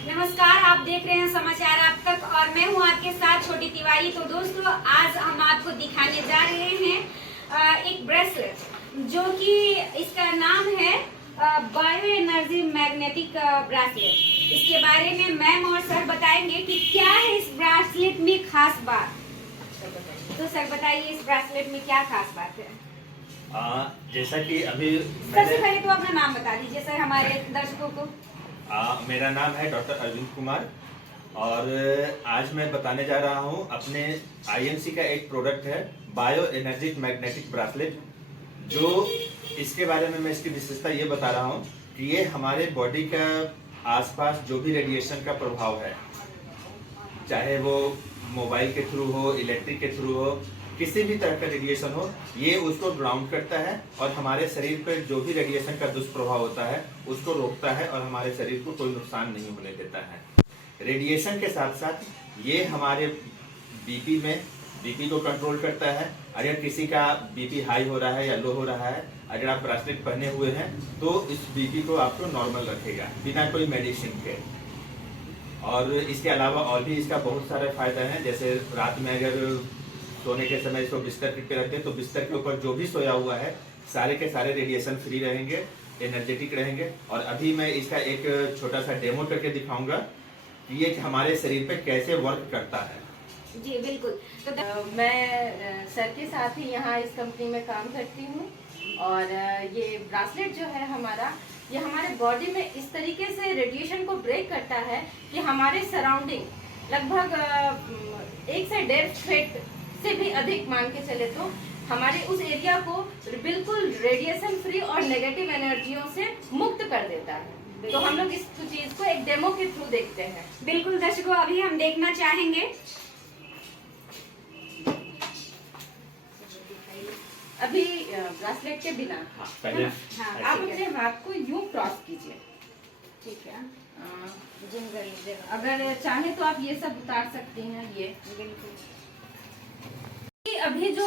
नमस्कार, आप देख रहे हैं समाचार अब तक और मैं हूं आपके साथ छोटी तिवारी। तो दोस्तों, आज हम आपको दिखाने जा रहे हैं एक ब्रेसलेट जो कि इसका नाम है बायो एनर्जी मैग्नेटिक ब्रेसलेट। इसके बारे में मैम और सर बताएंगे कि क्या है इस ब्रेसलेट में खास बात। तो सर बताइए, इस ब्रेसलेट में क्या खास बात है? जैसा कि अभी सबसे पहले तो अपना नाम बता दीजिए सर हमारे दर्शकों को। मेरा नाम है डॉक्टर अरविंद कुमार और आज मैं बताने जा रहा हूं अपने आईएमसी का एक प्रोडक्ट है बायो एनर्जिक मैग्नेटिक ब्रेसलेट। जो इसके बारे में मैं इसकी विशेषता ये बता रहा हूं कि ये हमारे बॉडी का आसपास जो भी रेडिएशन का प्रभाव है, चाहे वो मोबाइल के थ्रू हो, इलेक्ट्रिक के थ्रू हो, किसी भी तरह का रेडिएशन हो, ये उसको ग्राउंड करता है और हमारे शरीर पर जो भी रेडिएशन का दुष्प्रभाव होता है उसको रोकता है और हमारे शरीर को कोई नुकसान नहीं होने देता है। रेडिएशन के साथ साथ ये हमारे बीपी को कंट्रोल करता है। अगर किसी का बीपी हाई हो रहा है या लो हो रहा है, अगर आप ब्रेसलेट पहने हुए हैं तो इस बीपी को आपको नॉर्मल रखेगा बिना कोई मेडिसिन के। और इसके अलावा और भी इसका बहुत सारे फायदा हैं, जैसे रात में अगर सोने के समय इसको बिस्तर पे रखते हैं तो बिस्तर के ऊपर जो भी सोया हुआ है सारे के सारे रेडिएशन फ्री रहेंगे, एनर्जेटिक रहेंगे। और अभी मैं इसका एक छोटा सा डेमो करके दिखाऊंगा कि ये हमारे शरीर पे कैसे वर्क करता है। जी बिल्कुल। तो मैं सर के साथ ही यहाँ इस कंपनी में काम करती हूँ और ये ब्रेसलेट जो है हमारा, ये हमारे बॉडी में इस तरीके से रेडिएशन को ब्रेक करता है कि हमारे सराउंडिंग लगभग 1 से 1.5 फीट से भी अधिक मान के चले तो हमारे उस एरिया को बिल्कुल रेडिएशन फ्री और नेगेटिव एनर्जियों से मुक्त कर देता है। तो हम लोग इस चीज को एक डेमो के थ्रू देखते हैं। बिल्कुल दर्शकों, अभी हम देखना चाहेंगे। अभी ब्रेसलेट के बिना पहले हाँ, आप अपने हाथ को यूं क्रॉस कीजिए। ठीक है, जिम कर लीजिएगा। अगर चाहे तो आप ये सब उतार सकती हैं। ये बिल्कुल अभी जो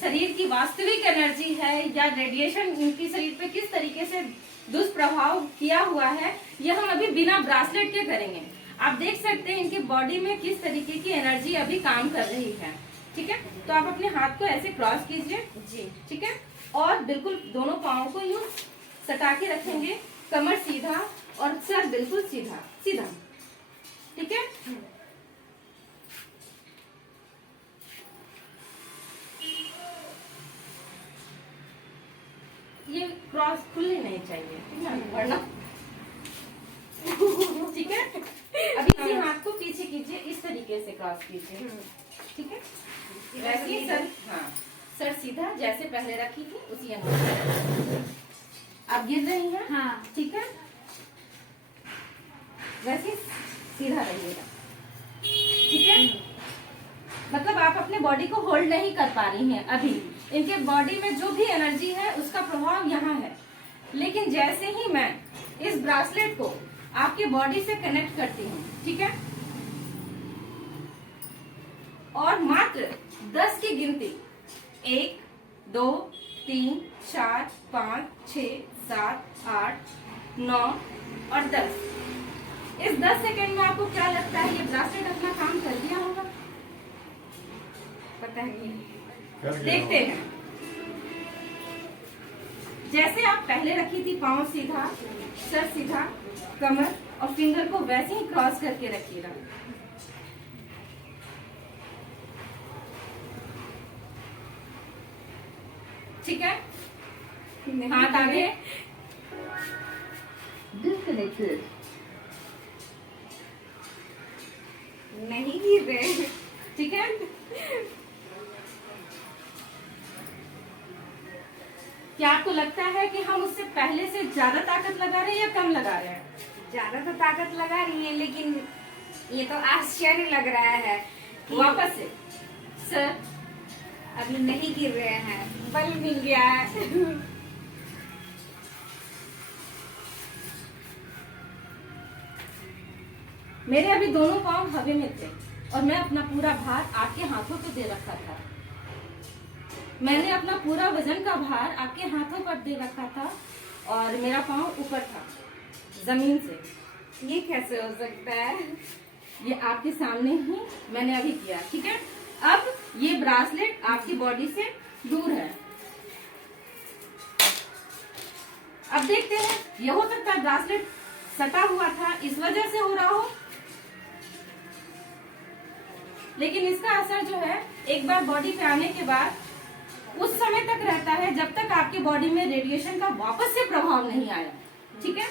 शरीर की वास्तविक एनर्जी है या रेडिएशन इनकी शरीर पे किस तरीके से दुष्प्रभाव किया हुआ है, ये हम अभी बिना ब्रेसलेट के करेंगे। आप देख सकते हैं इनके बॉडी में किस तरीके की एनर्जी अभी काम कर रही है। ठीक है, तो आप अपने हाथ को ऐसे क्रॉस कीजिए जी। ठीक है, और बिल्कुल दोनों पाँव को यूं सटा के रखेंगे, कमर सीधा और सर बिल्कुल सीधा सीधा। ठीक है, ये क्रॉस खुलनी नहीं चाहिए, ठीक है, वरना ठीक है। अभी इसी हाथ को पीछे कीजिए, इस तरीके से क्रॉस कीजिए। ठीक है, वैसे ही सर, हाँ, सर सीधा जैसे पहले रखी थी उसी अनुसार। आप गिर रही हैं, हाँ ठीक है, वैसे सीधा रहिएगा। ठीक है, मतलब आप अपने बॉडी को होल्ड नहीं कर पा रही हैं अभी। इनके बॉडी में जो भी एनर्जी है उसका प्रभाव यहाँ है, लेकिन जैसे ही मैं इस ब्रेसलेट को आपके बॉडी से कनेक्ट करती हूँ, ठीक है, और मात्र 10 की गिनती 1 2 3 4 5 6 7 8 9 और 10, इस 10 सेकेंड में आपको क्या लगता है ये ब्रेसलेट अपना काम कर दिया होगा? पता नहीं, देखते हैं। जैसे आप पहले रखी थी, पाँव सीधा, सर सीधा, कमर और फिंगर को वैसे ही क्रॉस करके रखिएगा। ठीक है, हाथ आगे, Disconnected. नहीं गिर रहे। ठीक है। क्या आपको लगता है कि हम उससे पहले से ज्यादा ताकत लगा रहे हैं या कम लगा रहे हैं? ज्यादा तो ताकत लगा रही है, लेकिन ये तो आश्चर्य लग रहा है कि वापस से सर अभी नहीं गिर रहे हैं, बल मिल गया है। मेरे अभी दोनों पांव हवा में थे और मैं अपना पूरा भार आपके हाथों पे दे रखा था। मैंने अपना पूरा वजन का भार आपके हाथों पर दे रखा था और मेरा पांव ऊपर था जमीन से। ये कैसे हो सकता है? ये आपके सामने ही मैंने अभी किया, ठीक है। अब ये ब्रासलेट आपकी बॉडी से दूर है। अब देखते हैं, ये हो सकता है ब्रासलेट सटा हुआ था, इस वजह से हो रहा हो, लेकिन इसका असर जो है एक बार बॉडी पे आने के बाद उस समय तक रहता है जब तक आपकी बॉडी में रेडिएशन का वापस से प्रभाव नहीं आया, ठीक है।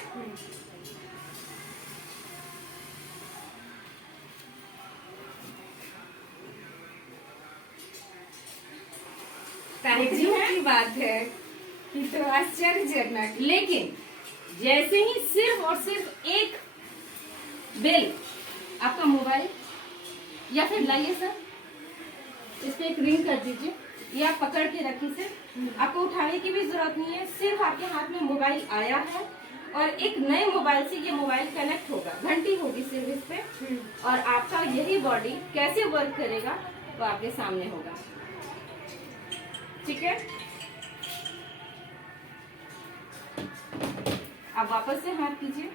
ताज्जुब की बात है, ये तो आश्चर्यजनक। लेकिन जैसे ही सिर्फ और सिर्फ एक बेल, आपका मोबाइल या फिर लाइए सर, इस पे एक रिंग कर दीजिए, ये आप पकड़ के रखिए सर, आपको उठाने की भी जरूरत नहीं है। सिर्फ आपके हाथ में मोबाइल आया है और एक नए मोबाइल से ये मोबाइल कनेक्ट होगा, घंटी होगी सिर्फ इस पे, और आपका यही बॉडी कैसे वर्क करेगा वो आपके सामने होगा, ठीक है। अब वापस से हाथ कीजिए,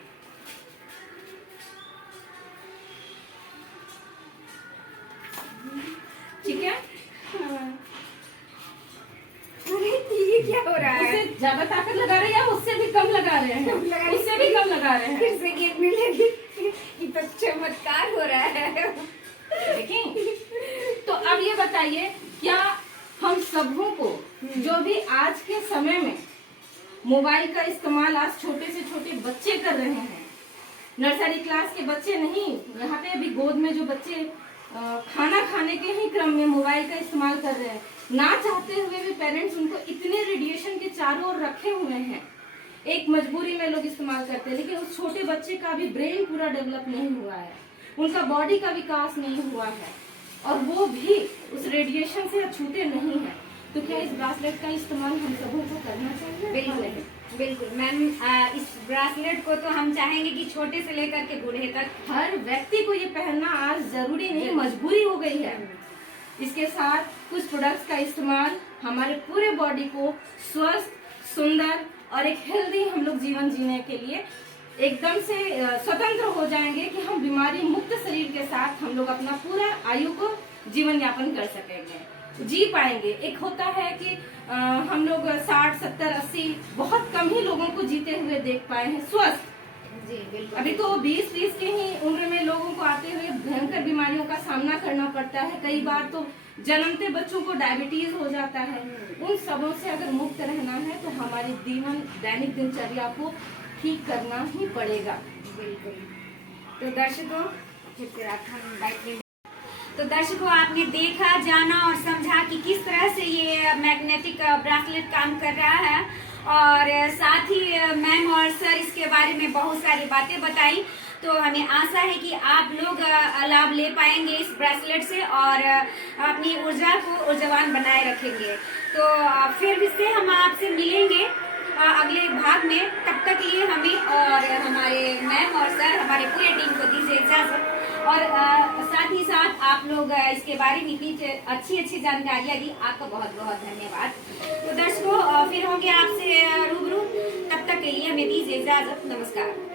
ठीक है। अरे ये क्या हो रहा है? उससे ज्यादा ताकत लगा रहे हैं या उससे भी कम लगा रहे हैं? उससे भी कम लगा रहे हैं। फिर से गिरने लगी। ये तो चमत्कार हो रहा है। देखिए, तो अब ये बताइए, क्या हम सबों को जो भी आज के समय में मोबाइल का इस्तेमाल आज छोटे से छोटे बच्चे कर रहे हैं, नर्सरी क्लास के बच्चे नहीं, यहाँ पे अभी गोद में जो बच्चे खाना खाने के ही क्रम में मोबाइल का इस्तेमाल कर रहे हैं, ना चाहते हुए भी पेरेंट्स उनको इतने रेडिएशन के चारों ओर रखे हुए हैं, एक मजबूरी में लोग इस्तेमाल करते हैं, लेकिन उस छोटे बच्चे का भी ब्रेन पूरा डेवलप नहीं हुआ है, उनका बॉडी का विकास नहीं हुआ है, और वो भी उस रेडिएशन से अछूते नहीं है। तो क्या इस ब्रासलेट का इस्तेमाल हम सबों को करना चाहिए? बिल्कुल बिल्कुल मैम, इस ब्रासलेट को तो हम चाहेंगे कि छोटे से लेकर के बूढ़े तक हर व्यक्ति को ये पहनना आज जरूरी नहीं, मजबूरी हो गई है। इसके साथ कुछ प्रोडक्ट्स का इस्तेमाल हमारे पूरे बॉडी को स्वस्थ, सुंदर और एक हेल्दी हम लोग जीवन जीने के लिए एकदम से स्वतंत्र हो जाएंगे कि हम बीमारी मुक्त शरीर के साथ हम लोग अपना पूरा आयु को जीवन यापन कर सकेंगे, जी पाएंगे। एक होता है कि हम लोग 60, 70, 80 बहुत कम ही लोगों को जीते हुए देख पाए हैं स्वस्थ। जी बिल्कुल। अभी तो 20-30 की ही उम्र में लोगों को आते हुए भयंकर बीमारियों का सामना करना पड़ता है। कई बार तो जन्मते बच्चों को डायबिटीज हो जाता है। उन सबों से अगर मुक्त रहना है तो हमारी दैनिक दिनचर्या को ठीक करना ही पड़ेगा। बिल्कुल। तो दर्शकों, फिर से हम बैठ तो दर्शकों, आपने देखा, जाना और समझा कि किस तरह से ये मैग्नेटिक ब्रासलेट काम कर रहा है, और साथ ही मैम और सर इसके बारे में बहुत सारी बातें बताई। तो हमें आशा है कि आप लोग लाभ ले पाएंगे इस ब्रेसलेट से और अपनी ऊर्जा को ऊर्जावान बनाए रखेंगे। तो फिर इससे हम आपसे मिलेंगे अगले भाग में। तब तक लिए हमें और हमारे मैम और सर, हमारे पूरे टीम को दीजिए इजाजत। और साथ ही साथ आप लोग इसके बारे में इतनी अच्छी जानकारियाँ दी, आपका बहुत बहुत धन्यवाद। तो दर्शकों, फिर होंगे आपसे रूबरू, तब तक के लिए हमें दीजिए इजाजत। नमस्कार।